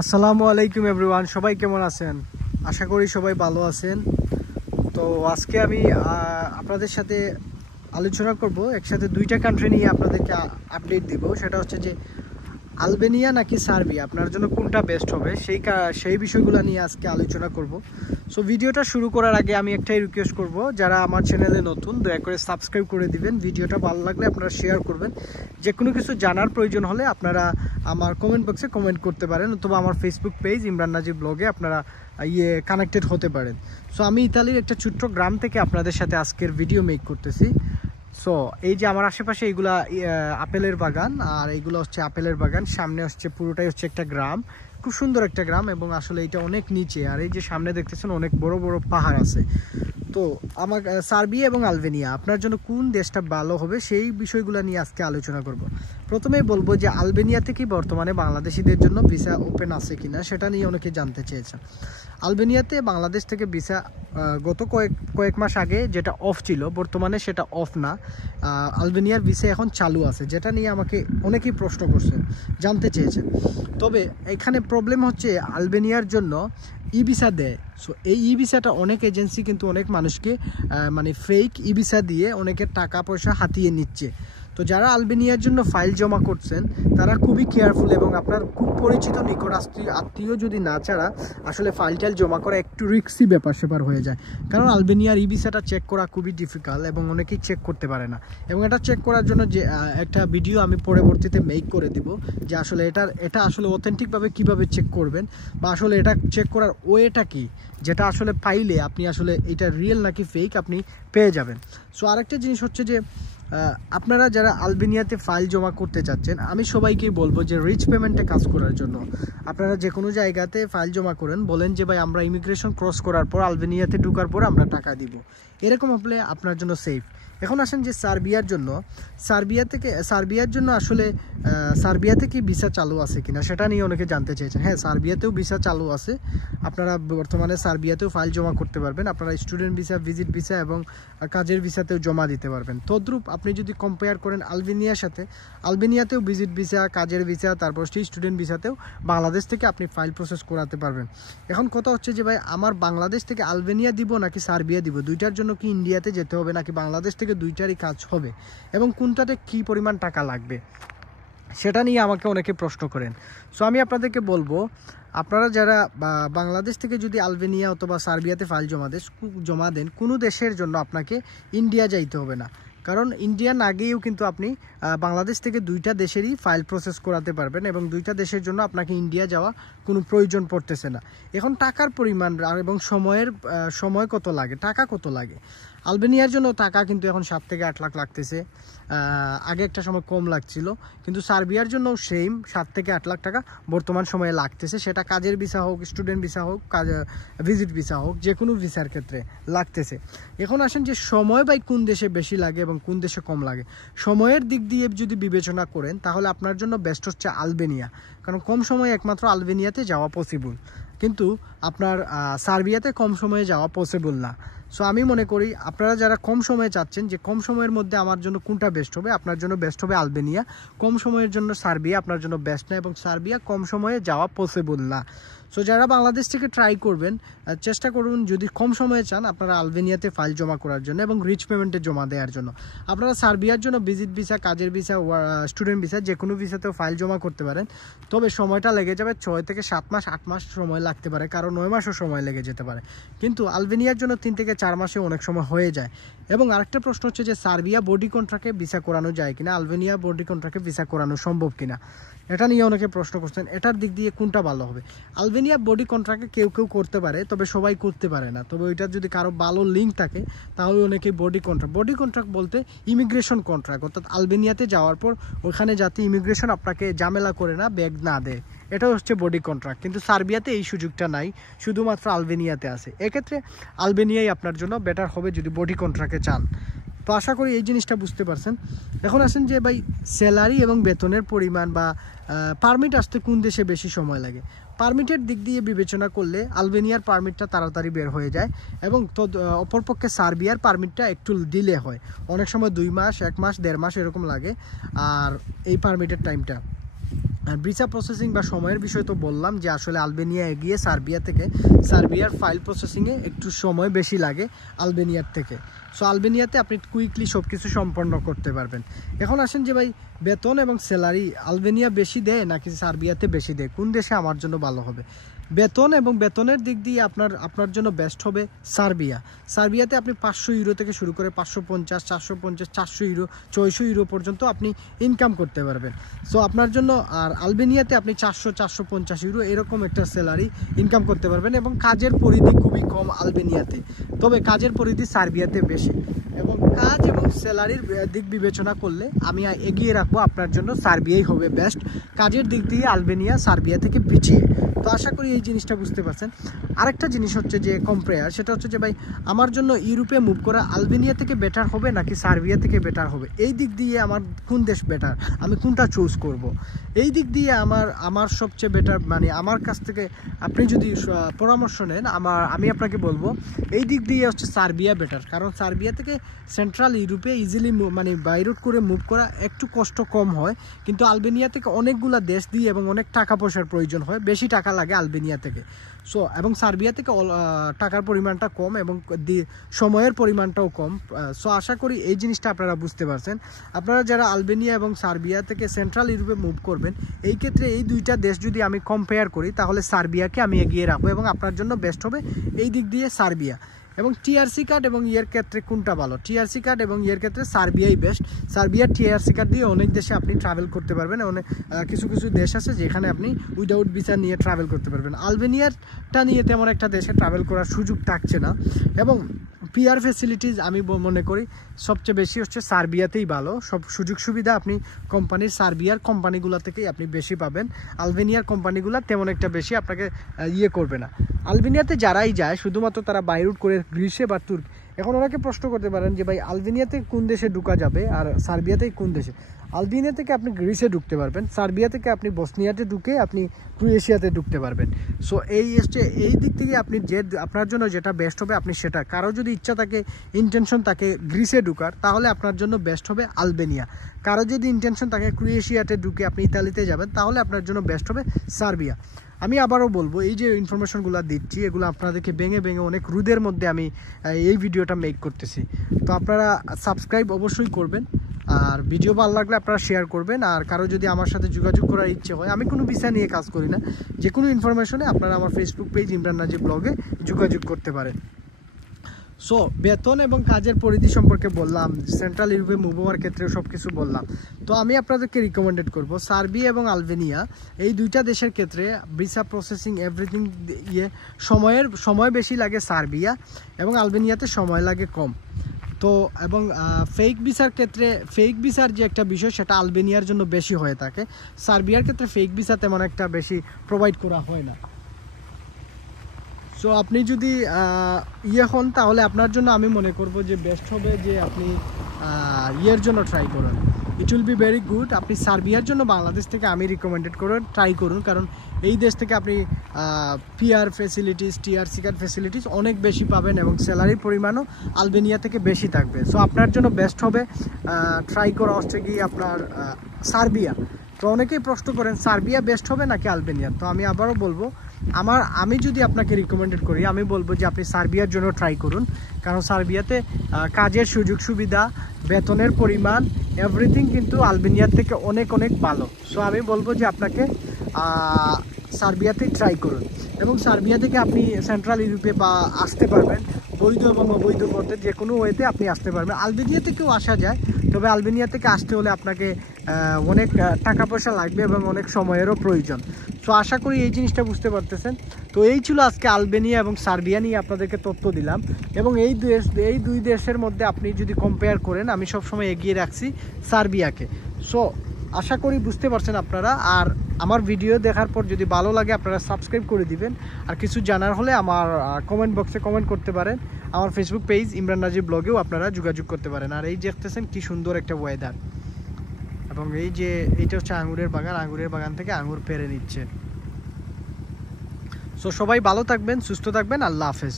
আসসালামু আলাইকুম এভরিওয়ান, সবাই কেমন আছেন? আশা করি সবাই ভালো আছেন। তো আজকে আমি আপনাদের সাথে আলোচনা করব, একসাথে দুইটা কান্ট্রি নিয়ে আপনাদেরকে আপডেট দিব। সেটা হচ্ছে যে আলবেনিয়া নাকি সার্বিয়া, আপনার জন্য কোনটা বেস্ট হবে সেই বিষয়গুলো নিয়ে আজকে আলোচনা করব। সো ভিডিওটা শুরু করার আগে আমি একটাই রিকোয়েস্ট করব, যারা আমার চ্যানেলে নতুন দয়া করে সাবস্ক্রাইব করে দিবেন। ভিডিওটা ভালো লাগলে আপনারা শেয়ার করবেন। যে কোনো কিছু জানার প্রয়োজন হলে আপনারা আমার কমেন্ট বক্সে কমেন্ট করতে পারেন, অথবা আমার ফেসবুক পেজ ইমরান নাজির ব্লগে আপনারা কানেক্টেড হতে পারেন। সো আমি ইতালির একটা ছোট্ট গ্রাম থেকে আপনাদের সাথে আজকের ভিডিও মেক করতেছি। সো এই যে আমার আশেপাশে এইগুলা আপেলের বাগান, আর এইগুলো হচ্ছে আপেলের বাগান। সামনে হচ্ছে পুরোটাই হচ্ছে একটা গ্রাম, খুব সুন্দর একটা গ্রাম, এবং আসলে এটা অনেক নিচে। আর এই যে সামনে দেখতেছেন অনেক বড় বড় পাহাড় আছে। তো আমার সার্বিয়া এবং আলবেনিয়া, আপনার জন্য কোন দেশটা ভালো হবে সেই বিষয়গুলো নিয়ে আজকে আলোচনা করব। প্রথমেই বলবো যে আলবেনিয়াতে কি বর্তমানে বাংলাদেশিদের জন্য ভিসা ওপেন আছে কিনা সেটা নিয়ে অনেকে জানতে চেয়েছেন। আলবেনিয়াতে বাংলাদেশ থেকে ভিসা গত কয়েক মাস আগে যেটা অফ ছিল, বর্তমানে সেটা অফ না। আলবেনিয়ার ভিসা এখন চালু আছে, যেটা নিয়ে আমাকে অনেকেই প্রশ্ন করছেন, জানতে চেয়েছেন। তবে এখানে প্রবলেম হচ্ছে আলবেনিয়ার জন্য ই ভিসা দেয়। সো এই ই ভিসাটা অনেক এজেন্সি কিন্তু অনেক মানুষকে মানে ফেক ই ভিসা দিয়ে অনেকের টাকা পয়সা হাতিয়ে নিচ্ছে। তো যারা আলবেনিয়ার জন্য ফাইল জমা করছেন তারা খুবই কেয়ারফুল, এবং আপনার খুব পরিচিত নিকট আত্মীয় যদি না ছাড়া আসলে ফাইল টাইল জমা করা একটু রিস্কি ব্যাপার হয়ে যায়। কারণ আলবেনিয়ার ই ভিসাটা চেক করা খুবই ডিফিকাল্ট, এবং অনেকেই চেক করতে পারে না। এবং এটা চেক করার জন্য যে একটা ভিডিও আমি পরবর্তীতে মেক করে দিব, যে আসলে এটা আসলে অথেন্টিকভাবে কিভাবে চেক করবেন, বা আসলে এটা চেক করার ওয়েটা কি, যেটা আসলে পাইলে আপনি আসলে এটা রিয়েল নাকি ফেক আপনি পেয়ে যাবেন। সো আরেকটা জিনিস হচ্ছে যে আপনারা যারা আলবেনিয়াতে ফাইল জমা করতে চাচ্ছেন, আমি সবাইকেই বলবো যে রিচ পেমেন্টে কাজ করার জন্য আপনারা যে কোনো জায়গাতে ফাইল জমা করেন, বলেন যে ভাই আমরা ইমিগ্রেশন ক্রস করার পর আলবেনিয়াতে ঢোকার পর আমরা টাকা দিব, এরকম হলে আপনার জন্য সেফ। এখন আসেন যে সার্বিয়ার জন্য আসলে সার্বিয়াতে কি ভিসা চালু আছে কিনা সেটা নিয়ে অনেকে জানতে চেয়েছেন। হ্যাঁ, সার্বিয়াতেও ভিসা চালু আছে। আপনারা বর্তমানে সার্বিয়াতেও ফাইল জমা করতে পারবেন। আপনারা স্টুডেন্ট ভিসা, ভিজিট ভিসা এবং কাজের ভিসাতেও জমা দিতে পারবেন। তদ্রূপ আপনি যদি কম্পেয়ার করেন আলবেনিয়ার সাথে, আলবেনিয়াতেও ভিজিট ভিসা, কাজের ভিসা, তারপর সেই স্টুডেন্ট ভিসাতেও বাংলাদেশ থেকে আপনি ফাইল প্রসেস করাতে পারবেন। এখন কথা হচ্ছে যে ভাই আমার বাংলাদেশ থেকে আলবেনিয়া দিব নাকি সার্বিয়া দিব, দুইটার জন্য কি ইন্ডিয়াতে যেতে হবে নাকি বাংলাদেশ থেকে দুইটারই কাজ হবে, এবং কোনটাতে কী পরিমাণ টাকা লাগবে সেটা নিয়ে আমাকে অনেকে প্রশ্ন করেন। সো আমি আপনাদেরকে বলবো, আপনারা যারা বাংলাদেশ থেকে যদি আলবেনিয়া অথবা সার্বিয়াতে ফাইল জমা দেন, কোনো দেশের জন্য আপনাকে ইন্ডিয়া যাইতে হবে না। কারণ ইন্ডিয়া না গিয়েও কিন্তু আপনি বাংলাদেশ থেকে দুইটা দেশেরই ফাইল প্রসেস করাতে পারবেন, এবং দুইটা দেশের জন্য আপনাকে ইন্ডিয়া যাওয়া কোনো প্রয়োজন পড়তেছে না। এখন টাকার পরিমাণ এবং সময় কত লাগে, টাকা কত লাগে। আলবেনিয়ার জন্য টাকা কিন্তু এখন 7 থেকে 8 লাখ লাগতেছে, আগে একটা সময় কম লাগছিল, কিন্তু সার্বিয়ার জন্য সেম 7 থেকে 8 লাখ টাকা বর্তমান সময়ে লাগতেছে। সেটা কাজের ভিসা হোক, স্টুডেন্ট ভিসা হোক, ভিজিট ভিসা হোক, যে কোনো ভিসার ক্ষেত্রে লাগতেছে। এখন আসেন যে সময় বাই কোন দেশে বেশি লাগে এবং কোন দেশে কম লাগে। সময়ের দিক দিয়ে যদি বিবেচনা করেন তাহলে আপনার জন্য বেস্ট হচ্ছে আলবেনিয়া, কারণ কম সময়ে একমাত্র আলবেনিয়াতে যাওয়া পসিবল, কিন্তু আপনার সার্বিয়াতে কম সময়ে যাওয়া পসিবল না। সো আমি মনে করি আপনারা যারা কম সময়ে চাচ্ছেন যে কম সময়ের মধ্যে আমার জন্য কোনটা বেস্ট হবে, আপনার জন্য বেস্ট হবে আলবেনিয়া। কম সময়ের জন্য সার্বিয়া আপনার জন্য বেস্ট না, এবং সার্বিয়া কম সময়ে যাওয়া পসিবল না। সো যারা বাংলাদেশ থেকে ট্রাই করবেন, চেষ্টা করুন যদি কম সময়ে চান আপনারা আলবেনিয়াতে ফাইল জমা করার জন্য এবং রিচ পেমেন্টে জমা দেওয়ার জন্য। আপনারা সার্বিয়ার জন্য ভিজিট ভিসা, কাজের ভিসা, স্টুডেন্ট ভিসা, যে কোনো ভিসাতেও ফাইল জমা করতে পারেন। তবে সময়টা লেগে যাবে 6 থেকে 7 মাস, 8 মাস সময় লাগতে পারে, কারণ 9 মাসও সময় লেগে যেতে পারে। কিন্তু আলবেনিয়ার জন্য 3 থেকে 4 মাসে অনেক সময় হয়ে যায়। এবং আরেকটা প্রশ্ন হচ্ছে যে সার্বিয়া বডি কন্ট্রাক্টে ভিসা করানো যায় কিনা, আলবেনিয়া বডি কন্ট্রাক্টে ভিসা করানো সম্ভব কিনা, এটা নিয়ে অনেকে প্রশ্ন করছেন। এটার দিক দিয়ে কোনটা ভালো হবে? আলবেনিয়া বডি কন্ট্রাক্টে কেউ করতে পারে, তবে সবাই করতে পারে না। তবে ওইটার যদি কারো ভালো লিঙ্ক থাকে তাহলে অনেকেই বডি কন্ট্রাক্ট বলতে ইমিগ্রেশন কন্ট্রাক্ট, অর্থাৎ আলবেনিয়াতে যাওয়ার পর ওখানে যাতে ইমিগ্রেশন আপনাকে ঝামেলা করে না, ব্যাগ না দেয়, এটা হচ্ছে বডি কন্ট্রাক্ট। কিন্তু সার্বিয়াতে এই সুযোগটা নাই, শুধুমাত্র আলবেনিয়াতে আছে। এক্ষেত্রে আলবেনিয়াই আপনার জন্য বেটার হবে যদি বডি কন্ট্রাক্টে চান। তো আশা করি এই জিনিসটা বুঝতে পারছেন। এখন আসেন যে ভাই স্যালারি এবং বেতনের পরিমাণ বা পারমিট আসতে কোন দেশে বেশি সময় লাগে। পারমিটের দিক দিয়ে বিবেচনা করলে আলবেনিয়ার পারমিটটা তাড়াতাড়ি বের হয়ে যায়, এবং অপরপক্ষে সার্বিয়ার পারমিটটা একটু ডিলে হয়, অনেক সময় 2 মাস, 1 মাস, 1.5 মাস এরকম লাগে আর এই পারমিটের টাইমটা। আর ভিসা প্রসেসিং বা সময়ের বিষয় তো বললাম যে আসলে আলবেনিয়া এগিয়ে সার্বিয়া থেকে। সার্বিয়ার ফাইল প্রসেসিংয়ে একটু সময় বেশি লাগে আলবেনিয়ার থেকে। সো আলবেনিয়াতে আপনি কুইকলি সব কিছু সম্পন্ন করতে পারবেন। এখন আসেন যে ভাই বেতন এবং স্যালারি আলবেনিয়া বেশি দেয় নাকি সার্বিয়াতে বেশি দেয়, কোন দেশে আমার জন্য ভালো হবে? বেতন এবং বেতনের দিক দিয়ে আপনার জন্য বেস্ট হবে সার্বিয়া। সার্বিয়াতে আপনি 500 ইউরো থেকে শুরু করে 550, 450, 400 ইউরো, 600 ইউরো পর্যন্ত আপনি ইনকাম করতে পারবেন। সো আপনার জন্য, আর আলবেনিয়াতে আপনি 400, 450 ইউরো এরকম একটা স্যালারি ইনকাম করতে পারবেন এবং কাজের পরিধি খুবই কম আলবেনিয়াতে, তবে কাজের পরিধি সার্বিয়াতে বেশি। এবং কাজ এবং স্যালারির দিক বিবেচনা করলে আমি এগিয়ে রাখবো আপনার জন্য সার্বিয়াই হবে বেস্ট। কাজের দিক দিয়ে আলবেনিয়া সার্বিয়া থেকে পিছিয়ে। তো আশা করি এই জিনিসটা বুঝতে পারছেন। আরেকটা জিনিস হচ্ছে যে কম্পেয়ার, সেটা হচ্ছে যে ভাই আমার জন্য ইউরোপে মুভ করা আলবেনিয়া থেকে বেটার হবে নাকি সার্বিয়া থেকে বেটার হবে, এই দিক দিয়ে আমার কোন দেশ বেটার, আমি কোনটা চুজ করব, এই দিক দিয়ে আমার সবচেয়ে বেটার, মানে আমার কাছ থেকে আপনি যদি পরামর্শ নেন আমি আপনাকে বলবো এই দিক দিয়ে হচ্ছে সার্বিয়া বেটার। কারণ সার্বিয়া থেকে সেন্ট্রাল ইউরোপে ইজিলি মানে বাই রোড করে মুভ করা একটু কষ্ট কম হয়, কিন্তু আলবেনিয়া থেকে অনেকগুলো দেশ দিয়ে এবং অনেক টাকা পয়সার প্রয়োজন হয়, বেশি টাকা লাগে আলবেনিয়া থেকে। সো এবং সার্বিয়া থেকে টাকার পরিমাণটা কম এবং সময়ের পরিমাণটাও কম। সো আশা করি এই জিনিসটা আপনারা বুঝতে পারছেন। আপনারা যারা আলবেনিয়া এবং সার্বিয়া থেকে সেন্ট্রাল ইউরোপে মুভ করবেন, এই ক্ষেত্রে এই দুইটা দেশ যদি আমি কম্পেয়ার করি তাহলে সার্বিয়াকে আমি এগিয়ে রাখবো এবং আপনার জন্য বেস্ট হবে এই দিক দিয়ে সার্বিয়া। এবং টিআরসি কার্ড এবং ইয়ের ক্ষেত্রে কোনটা ভালো? টিআরসি কার্ড এবং ইয়ের ক্ষেত্রে সার্বিয়াই বেস্ট। সার্বিয়ার টিআরসি কার্ড দিয়ে অনেক দেশে আপনি ট্রাভেল করতে পারবেন, অনেক কিছু দেশ আছে যেখানে আপনি উইদাউট ভিসা নিয়ে ট্রাভেল করতে পারবেন। আলবেনিয়ারটা নিয়ে তেমন একটা দেশে ট্রাভেল করার সুযোগ থাকছে না এবং পিআর ফেসিলিটিস আমি মনে করি সবচেয়ে বেশি হচ্ছে সার্বিয়াতেই ভালো। সব সুযোগ সুবিধা আপনি সার্বিয়ার কোম্পানিগুলো থেকেই আপনি বেশি পাবেন। আলবেনিয়ার কোম্পানিগুলো তেমন একটা বেশি আপনাকে করবে না। আলবেনিয়াতে যারাই যায় শুধুমাত্র তারা বাই রুট করে গ্রিসে বা তুর্কি। এখন ওনাকে প্রশ্ন করতে পারেন যে ভাই আলবেনিয়াতে কোন দেশে ঢুকা যাবে আর সার্বিয়াতে কোন দেশে? আলবেনিয়া থেকে আপনি গ্রিসে ঢুকতে পারবেন, সার্বিয়া থেকে আপনি বসনিয়াতে ঢুকে আপনি ক্রোয়েশিয়াতে ঢুকতে পারবেন। সো এই দিক থেকে আপনি আপনার জন্য যেটা বেস্ট হবে আপনি সেটা, কারো যদি ইচ্ছা থাকে ইন্টেনশন থাকে গ্রিসে ঢুকার তাহলে আপনার জন্য বেস্ট হবে আলবেনিয়া। কারো যদি ইন্টেনশন থাকে ক্রোয়েশিয়াতে ঢুকে আপনি ইতালিতে যাবেন তাহলে আপনার জন্য বেস্ট হবে সার্বিয়া। আমি আবারও বলবো এই যে ইনফরমেশনগুলো দিচ্ছি এগুলো আপনাদেরকে ভেঙে অনেক রুদের মধ্যে আমি এই ভিডিওটা মেক করতেছি। তো আপনারা সাবস্ক্রাইব অবশ্যই করবেন, আর ভিডিও ভালো লাগলে আপনারা শেয়ার করবেন। আর কারো যদি আমার সাথে যোগাযোগ করার ইচ্ছে হয়, আমি কোনো ভিসা নিয়ে কাজ করি না, যে কোনো ইনফরমেশনে আপনারা আমার ফেসবুক পেজ ইমরান নাজিব ব্লগে যোগাযোগ করতে পারেন। সো বেতন এবং কাজের পরিধি সম্পর্কে বললাম, সেন্ট্রাল ইউরোপে মুভ হওয়ার ক্ষেত্রে সব কিছু বললাম। তো আমি আপনাদেরকে রিকমেন্ডেড করব সার্বিয়া এবং আলবেনিয়া এই দুইটা দেশের ক্ষেত্রে ভিসা প্রসেসিং এভরিথিং সময় বেশি লাগে সার্বিয়া, এবং আলবেনিয়াতে সময় লাগে কম। তো এবং ফেক ভিসার যে একটা বিষয় সেটা আলবেনিয়ার জন্য বেশি হয়ে থাকে, সার্বিয়ার ক্ষেত্রে ফেক ভিসা তেমন একটা বেশি প্রোভাইড করা হয় না। সো আপনি যদি হন তাহলে আপনার জন্য আমি মনে করব যে বেস্ট হবে যে আপনি ইয়ের জন্য ট্রাই করুন, it will be very good. আপনি সার্বিয়ার জন্য বাংলাদেশ থেকে আমি রিকমেন্ডেড করুন, ট্রাই করুন, কারণ এই দেশ থেকে আপনি PR facilities, TRC card facilities অনেক বেশি পাবেন এবং স্যালারির পরিমাণও আলবেনিয়া থেকে বেশি থাকবে। সো আপনার জন্য বেস্ট হবে ট্রাই করা হচ্ছে কি আপনার সার্বিয়া। তো অনেকেই প্রশ্ন করেন সার্বিয়া বেস্ট হবে নাকি আলবেনিয়া। তো আমি আবারও বলবো আমি যদি আপনাকে রিকমেন্ডেড করি আমি বলবো যে আপনি সার্বিয়ার জন্য ট্রাই করুন, কারণ সার্বিয়াতে কাজের সুযোগ সুবিধা, বেতনের পরিমাণ এভরিথিং কিন্তু আলবেনিয়ার থেকে অনেক ভালো। সো আমি বলবো যে আপনাকে সার্বিয়াতে ট্রাই করুন, এবং সার্বিয়া থেকে আপনি সেন্ট্রাল ইউরোপে বা আসতে পারবেন বৈধ এবং অবৈধ পথে যে কোনো ওয়েতে আপনি আসতে পারবেন। আলবেনিয়া থেকেও আসা যায়, তবে আলবেনিয়া থেকে আসতে হলে আপনাকে অনেক টাকা পয়সা লাগবে এবং অনেক সময়েরও প্রয়োজন। তো আশা করি এই জিনিসটা বুঝতে পারতেছেন। তো এই ছিল আজকে আলবেনিয়া এবং সার্বিয়া নিয়ে আপনাদেরকে তথ্য দিলাম, এবং এই দুই দেশের মধ্যে আপনি যদি কম্পেয়ার করেন আমি সবসময় এগিয়ে রাখছি সার্বিয়াকে। সো আশা করি বুঝতে পারছেন আপনারা। আর আমার ভিডিও দেখার পর যদি ভালো লাগে আপনারা সাবস্ক্রাইব করে দিবেন, আর কিছু জানার হলে আমার কমেন্ট বক্সে কমেন্ট করতে পারেন। আমার ফেসবুক পেজ ইমরান নাজিব ব্লগেও আপনারা যোগাযোগ করতে পারেন। আর এই দেখতেছেন কি সুন্দর একটা ওয়েদার, এবং এইটা হচ্ছে আঙুরের বাগান থেকে আঙুর পেরে নিচ্ছে। সো সবাই ভালো থাকবেন, সুস্থ থাকবেন, আল্লাহ হাফেজ।